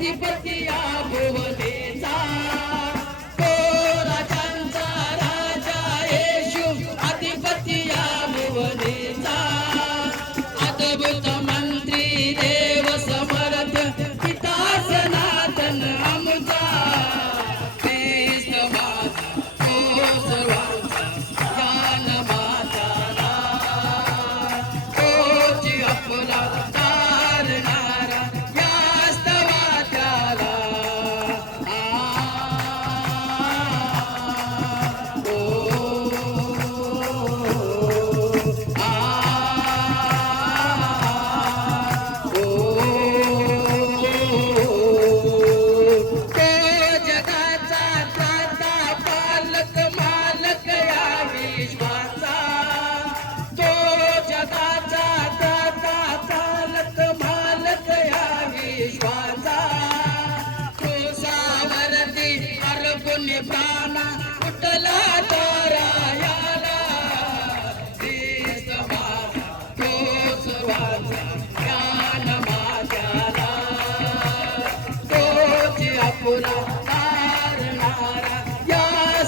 ಪ್ರತಿಪತಿಯಾಗುವುದೇ पाना उठला तारायाला देश माझा तोच माझा ज्ञान माझ्याला. तोच आपुला